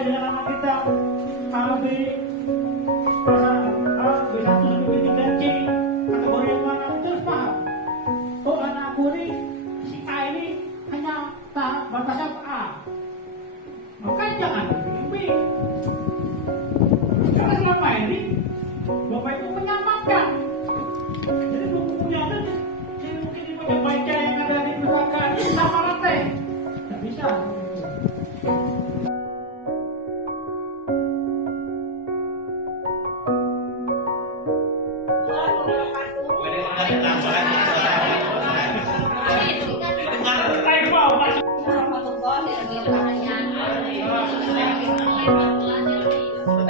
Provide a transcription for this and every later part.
sesuai dengan anak kita. Kalau B B1 lebih tinggi dari C, kategori yang mana kita harus paham. Oh, anakku ini si A ini hanya batasnya A, maka jangan pilih B. Karena selama ini Bapak itu menyamakan. Jadi buku-bukunya itu mungkin dibaca yang ada di belakang sama rata, tidak bisa.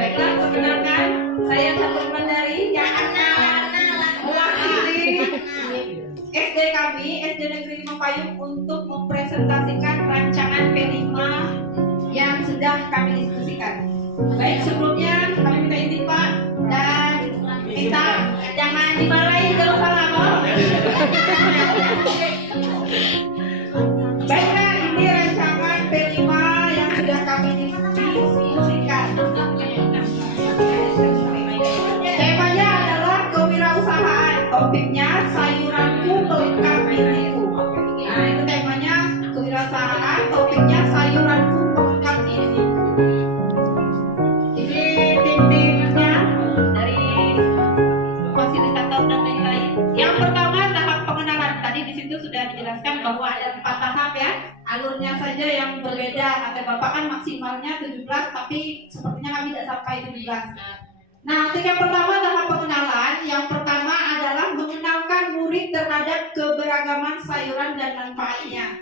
Baiklah, perkenalkan, saya Catur Mandari yang mewakili SD kami, SD Negeri 5 Payung, untuk mempresentasikan rancangan P5 yang sudah kami diskusikan. Baik, sebelumnya kami minta izin Pak, dan kita jangan dimarahi kalau salah Pak. Baiklah, ini rancangan P5 yang sudah kami diskusikan. Temanya adalah kewirausahaan, topiknya sayuranku pelengkap giziku. Nah, itu temanya kewirausahaan, topiknya sayuranku pelengkap giziku. Ini tim-timnya dari fasilitator dan lain-lain. Yang pertama, tahap pengenalan. Tadi di situ sudah dijelaskan bahwa ada 4 tahap ya. Alurnya saja yang berbeda. Kata Bapak kan maksimalnya 17, tapi sepertinya kami tidak sampai 17. Nah, untuk yang pertama tahap pengenalan. Yang pertama adalah mengenalkan murid terhadap keberagaman sayuran dan manfaatnya.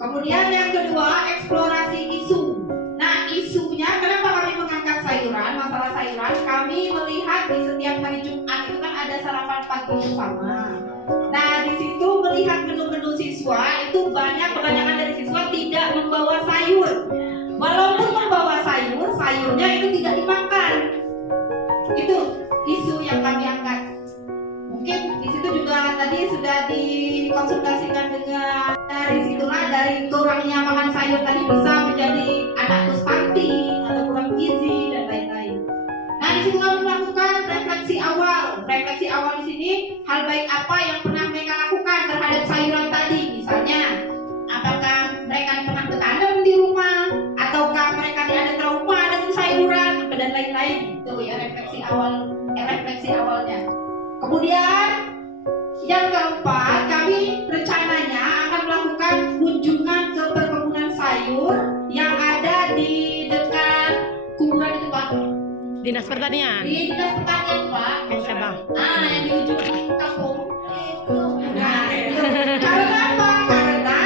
Kemudian yang kedua, eksplorasi isu. Nah, isunya kenapa kami mengangkat sayuran, masalah sayuran? Kami melihat di setiap hari Jumat itu kan ada sarapan pagi bersama. Nah, di situ melihat menu-menu siswa itu kebanyakan dari siswa tidak membawa sayur. Walaupun membawa sayur, sayurnya itu tidak dimakan. Itu isu yang kami angkat. Mungkin di situ juga tadi sudah dikonsultasikan dengan dari kurangnya makan sayur tadi bisa menjadi anak stunting atau kurang gizi dan lain-lain. Nah, di situ kami melakukan refleksi awal. Refleksi awal di sini, hal baik apa yang pernah mereka lakukan terhadap sayuran tadi. Misalnya, apakah mereka pernah bertanam di rumah, ataukah mereka ada trauma dengan sayuran dan lain-lain. Itu ya refleksi awalnya. Kemudian yang keempat, kami rencananya akan melakukan kunjungan ke perkebunan sayur yang ada di dekat kuburan itu Pak. Dinas Pertanian. Di Dinas Pertanian Pak. Yang cabang. Yang di ujung kampung. Nah, karena apa? Karena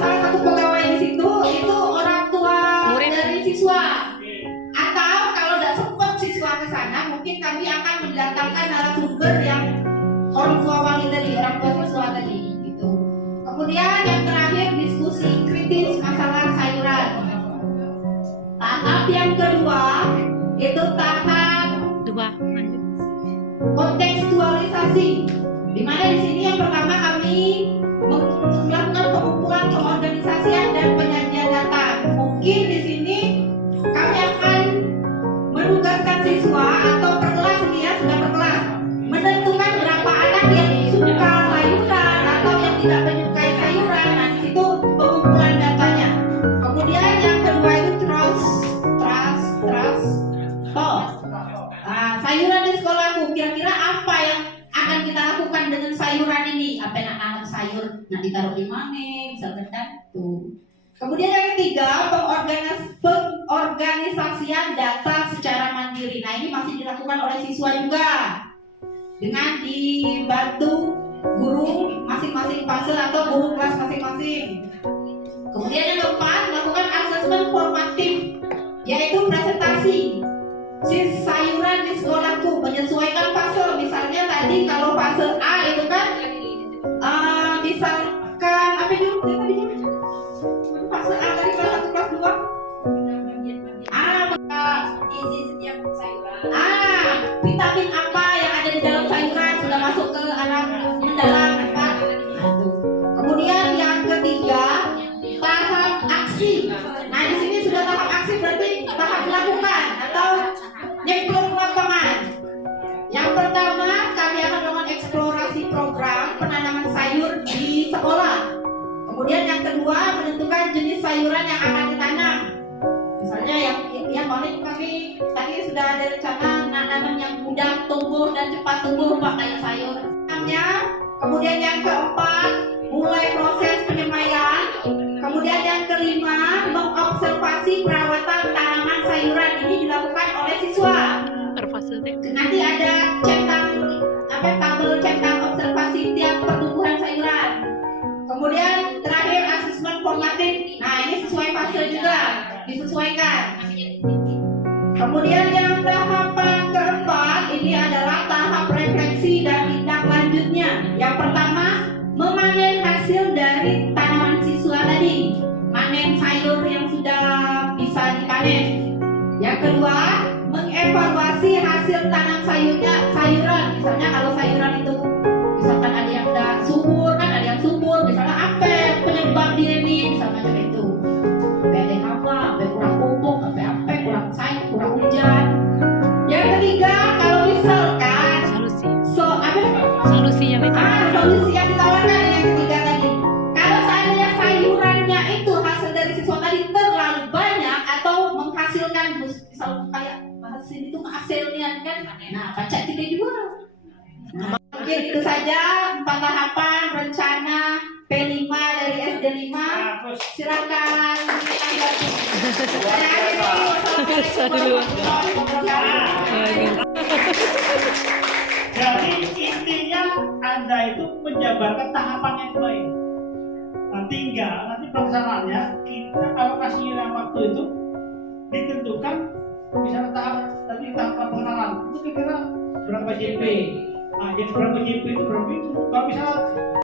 salah satu pegawai di situ itu orang tua murid dari siswa. Atau kalau tidak sempat siswa ke sana, mungkin kami akan mendatangkan narasumber yang orang tua wali tadi, orang tua siswa tadi, gitu. Kemudian yang terakhir, diskusi kritis masalah sayuran. Tahap yang kedua itu tahap 2. Lanjut. Kontekstualisasi, di mana di sini yang pertama kami melakukan pengumpulan pengorganisasian dan penyajian data. Mungkin di sini kami akan menugaskan siswa atau per kelas ini ya, sudah per kelas, menentukan berapa anak yang suka sayuran atau yang tidak menyukai sayuran. Nah, di situ pengumpulan datanya. Kemudian yang kedua itu trust. Sayuran di sekolahku, kira-kira apa yang akan kita lakukan dengan sayuran ini? Apa yang nanam sayur? Nah, ditaruh di mana? Misalkan kan tuh. Kemudian yang ketiga, pengorganisasian data secara mandiri. Nah, ini masih dilakukan oleh siswa juga dengan dibantu guru masing-masing fase atau guru kelas masing-masing. Kemudian yang keempat, melakukan asesmen formatif, yaitu presentasi sayuran di sekolahku menyesuaikan fase. Misalnya tadi kalau fase A itu kan misalkan apa dulu fase A tadi kelas 1 kelas 2 gizi setiap sayuran. Vitamin apa yang ada di dalam sayuran sudah masuk ke anak mendalam Pak. Kemudian yang ketiga tahap aksi. Nah, di sini sudah tahap aksi berarti jenis sayuran yang akan ditanam. Misalnya yang paling kami tadi sudah ada rencana nanam yang mudah tumbuh dan cepat tumbuh Pak, kayak sayur. Kemudian yang keempat, mulai proses penyemaian. Kemudian yang kelima, mengobservasi perawatan tanaman sayuran. Ini dilakukan oleh siswa. Nanti ada tabel centang observasi tiap pertumbuhan sayuran. Kemudian terakhir asesmen formatif. Nah, ini sesuai fase juga, disesuaikan. Kemudian yang tahapan keempat ini adalah tahap refleksi dan tindak lanjutnya. Yang pertama, memanen hasil dari tanaman siswa tadi, manen sayur yang sudah bisa dipanen. Yang kedua, mengevaluasi hasil tanam sayuran. Misalnya kalau sayuran itu misalkan ada yang udah subur, kan ada yang subur, misalnya apa penyebab dia ini, misalnya macam itu. Ada apa, kurang pupuk, apa kurang sayur, kurang hujan. Yang ketiga, kalau misalkan solusi yang solusi yang ditawarkan yang ketiga tadi. Kalau seandainya sayurannya itu hasil dari siswa tadi terlalu banyak atau menghasilkan misal kayak hasil itu hasilnya kan, nah baca kita juga. Nah, mungkin itu saja 4 tahapan rencana P5 dari SD 5. Silakan ditanggapi. Saya akhiri. Wassalamualaikum warahmatullahi wabarakatuh. Jadi intinya Anda itu menjabarkan tahapan yang baik. Nah, tinggal nanti pelaksanaannya kita alokasi waktu itu ditentukan. Misalnya tahap pengenalan itu kira-kira berapa JP. Nah, jadi berapa JP itu berapa itu. Kalau misalnya